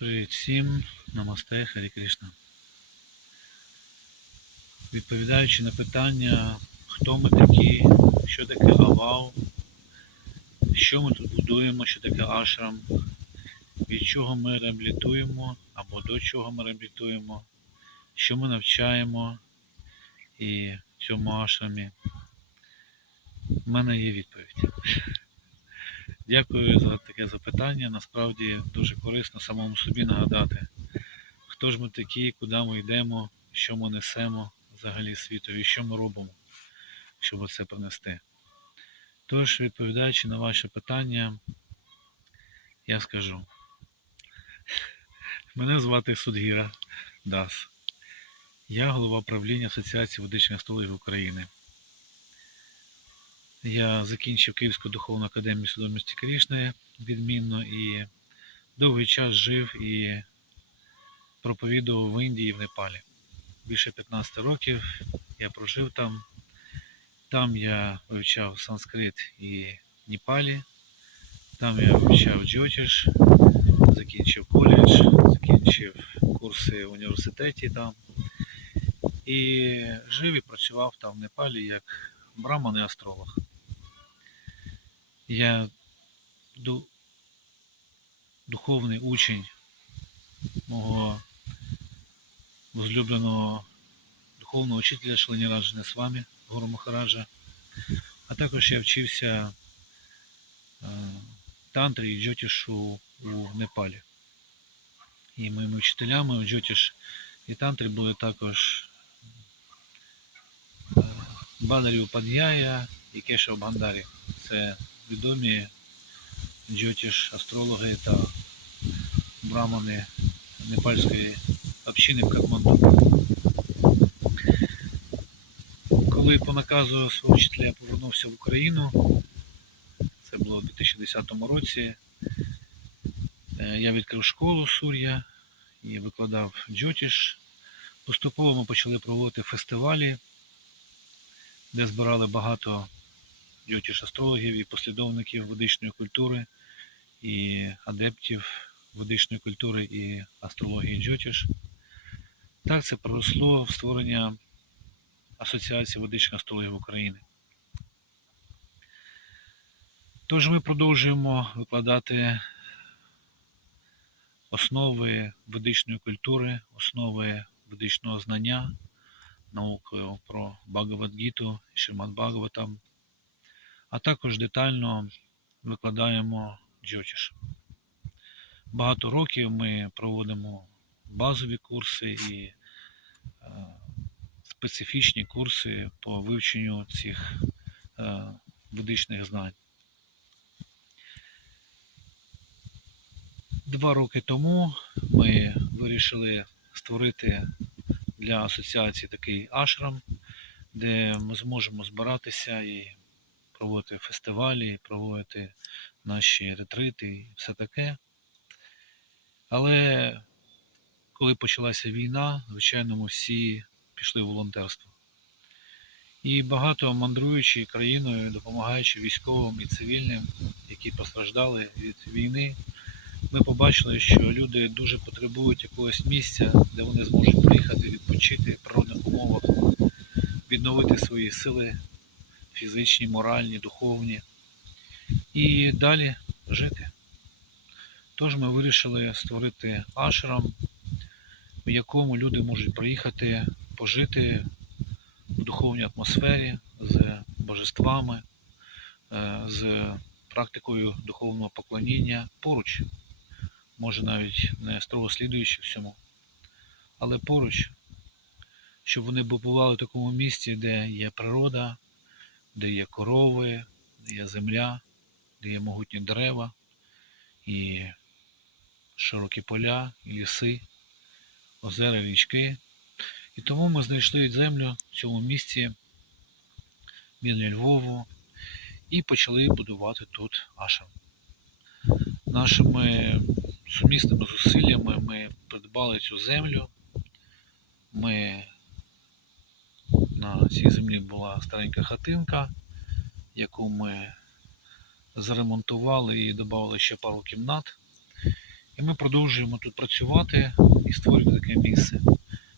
Привіт всім, намасте, Харі Кришна. Відповідаючи на питання, хто ми такі, що таке авау, що ми тут будуємо, що таке ашрам, від чого ми реабілітуємо або до чого ми реабілітуємо, що ми навчаємо і в цьому ашрамі. У мене є відповідь. Дякую за таке запитання. Насправді дуже корисно самому собі нагадати, хто ж ми такі, куди ми йдемо, що ми несемо взагалі світові, що ми робимо, щоб це принести. Тож, відповідаючи на ваше питання, я скажу. Мене звати Судгіра Дас. Я голова правління Асоціації водичних астрологів України. Я закінчив Київську духовну академію свідомості Крішни відмінно і довгий час жив і проповідував в Індії і в Непалі. Більше 15 років я прожив там. Там я вивчав санскрит і Непалі. Там я вивчав джотіш, закінчив коледж, закінчив курси в університеті там. І жив і працював там в Непалі як браман і астролог. Я духовний учень мого возлюбленого духовного учителя Шленіраджа з вами, Гуру Махараджа. А також я вчився е, тантрі і джотішу у Непалі. І моїми вчителями у джотіш і тантрі були також е, Бадарі Упад'яя і Кеша Бандарі. Це відомі джотіш, астрологи та брамани непальської общини в Катманду. Коли по наказу свого вчителя я повернувся в Україну, це було у 2010 році, е, я відкрив школу Сур'я і викладав джотіш. Поступово ми почали проводити фестивалі, де збирали багато джотіш астрологів і послідовників ведичної культури, і адептів ведичної культури і астрології джотіш. Так це проросло в створення Асоціації ведичних астрологів України. Тож ми продовжуємо викладати основи ведичної культури, основи ведичного знання, наукою про Багавадгіту, Шримад Бхагаватам, а також детально викладаємо джотіш. Багато років ми проводимо базові курси і е, специфічні курси по вивченню цих е, ведичних знань. Два роки тому ми вирішили створити для асоціації такий ашрам, де ми зможемо збиратися і проводити фестивалі, проводити наші ретрити і все таке. Але коли почалася війна, звичайно, ми всі пішли в волонтерство. І багато мандруючи країною, допомагаючи військовим і цивільним, які постраждали від війни, ми побачили, що люди дуже потребують якогось місця, де вони зможуть приїхати відпочити в природних умовах, відновити свої сили фізичні, моральні, духовні і далі жити. Тож ми вирішили створити ашрам, в якому люди можуть приїхати пожити в духовній атмосфері з божествами, е, з практикою духовного поклоніння поруч, може навіть не строго слідуючи всьому, але поруч, щоб вони побували в такому місці, де є природа, де є корови, де є земля, де є могутні дерева і широкі поля, і ліси, озера, річки. І тому ми знайшли землю в цьому місці біля Львову і почали будувати тут ашрам. Нашими сумісними зусиллями ми придбали цю землю. Ми на цій землі була старенька хатинка, яку ми заремонтували і додали ще пару кімнат. І ми продовжуємо тут працювати і створювати таке місце,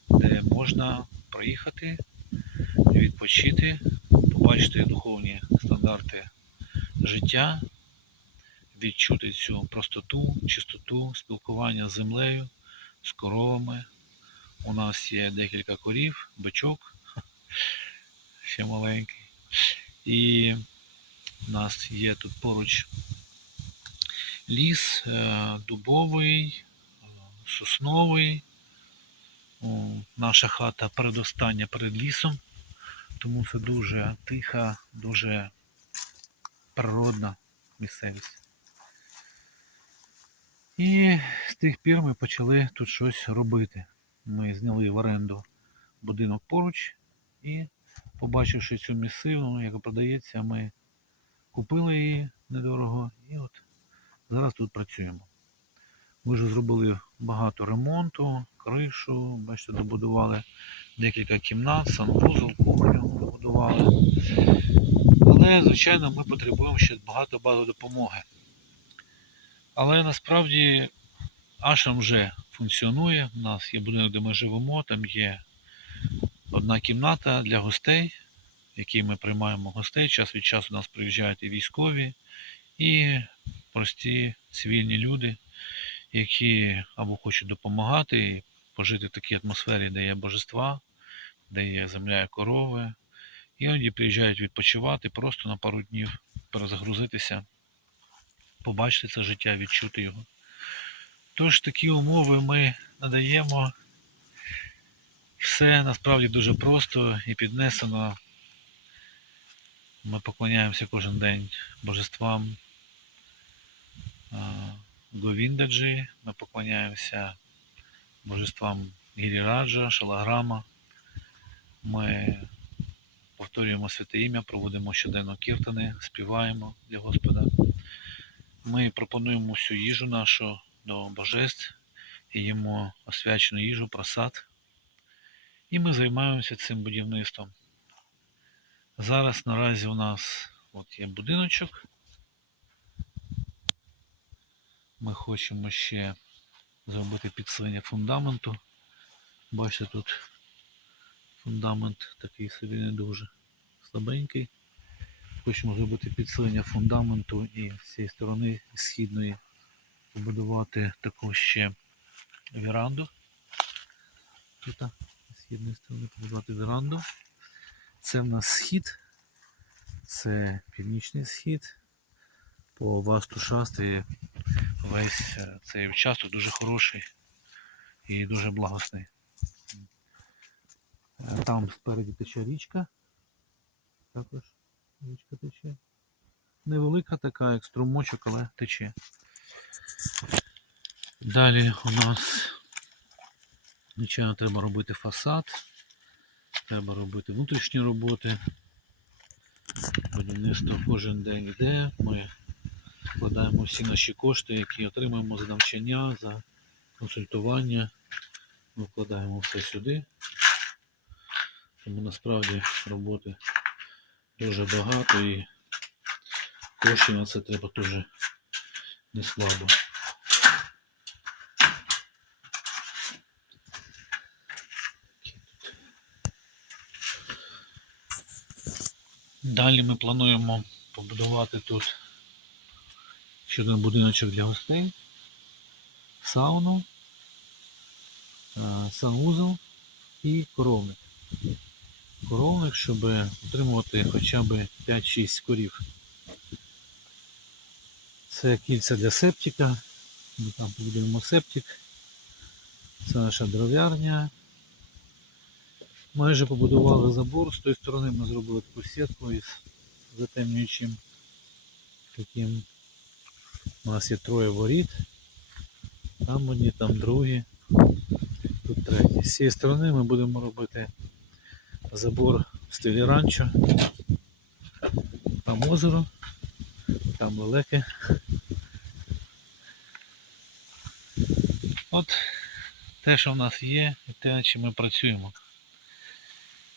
де можна проїхати, відпочити, побачити духовні стандарти життя, відчути цю простоту, чистоту, спілкування з землею, з коровами. У нас є декілька корів, бичок, ще маленький. І у нас є тут поруч ліс е, дубовий, е, сосновий. Наша хата передостання перед лісом, тому це дуже тиха, дуже природна місцевість. І з тих пір ми почали тут щось робити. Ми зняли в оренду будинок поруч і, побачивши цю місцину, яка продається, ми купили її недорого і от зараз тут працюємо. Ми вже зробили багато ремонту, кришу, бачите, добудували декілька кімнат, санвузол, кухню добудували. Але, звичайно, ми потребуємо ще багато-багато допомоги. Але насправді Ашрам вже функціонує. У нас є будинок, де ми живемо, там є одна кімната для гостей, в якій ми приймаємо гостей. Час від часу до нас приїжджають і військові, і прості цивільні люди, які або хочуть допомагати і пожити в такій атмосфері, де є божества, де є земля і корови. Іноді приїжджають відпочивати просто на пару днів, перезагрузитися, побачити це життя, відчути його. Тож такі умови ми надаємо. Все насправді дуже просто і піднесено. Ми поклоняємося кожен день божествам Говіндаджі, ми поклоняємося божествам Гіріраджа, Шалаграма. Ми повторюємо святе ім'я, проводимо щоденно кіртани, співаємо для Господа. Ми пропонуємо всю їжу нашу до божеств і їмо освячену їжу, просад. І ми займаємося цим будівництвом. Зараз наразі у нас от є будиночок. Ми хочемо ще зробити підсилення фундаменту. Бачите, тут фундамент такий собі не дуже слабенький. Хочемо зробити підсилення фундаменту і з цієї сторони східної побудувати таку ще віранду. Тут східної сторони побудувати віранду. Це в нас схід, це північний схід. По васту шасти весь е, цей участок дуже хороший і дуже благосний. Е, Там спереді тече річка. Також річка тече. Невелика така, як струмочок, але тече. Далі у нас, звичайно, треба робити фасад, треба робити внутрішні роботи. Будівництво кожен день йде. Ми вкладаємо всі наші кошти, які отримаємо за навчання, за консультування. Ми вкладаємо все сюди. Тому насправді роботи дуже багато і коштів на це треба дуже не слабо. Далі ми плануємо побудувати тут ще один будиночок для гостей, сауну, е, і коровник. Коровник, щоб отримувати хоча б 5-6 корів. Це кільця для септика. Ми там побудуємо септик. Це наша дров'ярня. Майже побудували забор. З тої сторони ми зробили таку сітку із затемнюючим таким. У нас є троє воріт. Там одні, там другі. Тут треті. З цієї сторони ми будемо робити забор в стилі ранчо. Там озеро, там лелеки. От те, що в нас є, і те, над чим ми працюємо.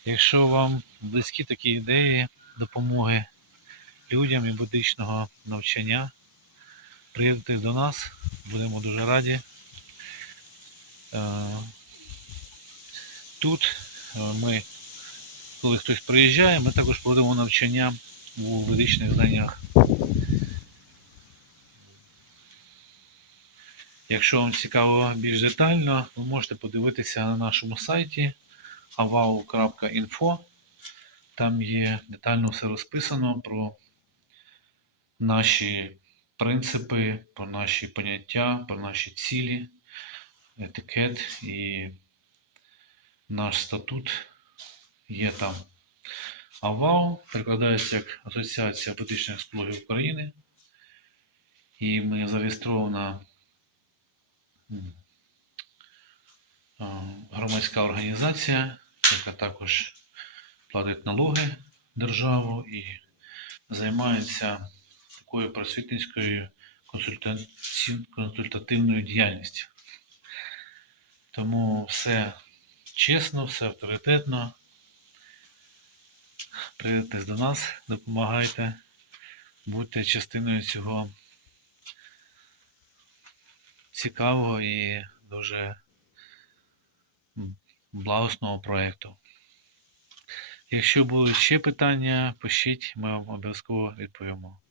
Якщо вам близькі такі ідеї допомоги людям і будичного навчання, приєднуйтесь до нас. Будемо дуже раді. Е, Тут е, ми, коли хтось приїжджає, ми також проводимо навчання у ведичних знаннях. Якщо вам цікаво більш детально, ви можете подивитися на нашому сайті avau.info. Там є детально все розписано про наші принципи, про наші поняття, про наші цілі, етикет і наш статут є там. АВАУ перекладається як Асоціація ведичних психологів України. І ми зареєстрована громадська організація, яка також платить налоги державу і займається такою просвітницькою консультативною діяльністю. Тому все чесно, все авторитетно. Приєднуйтесь до нас, допомагайте, будьте частиною цього цікавого і дуже благосного проєкту. Якщо будуть ще питання, пишіть, ми вам обов'язково відповімо.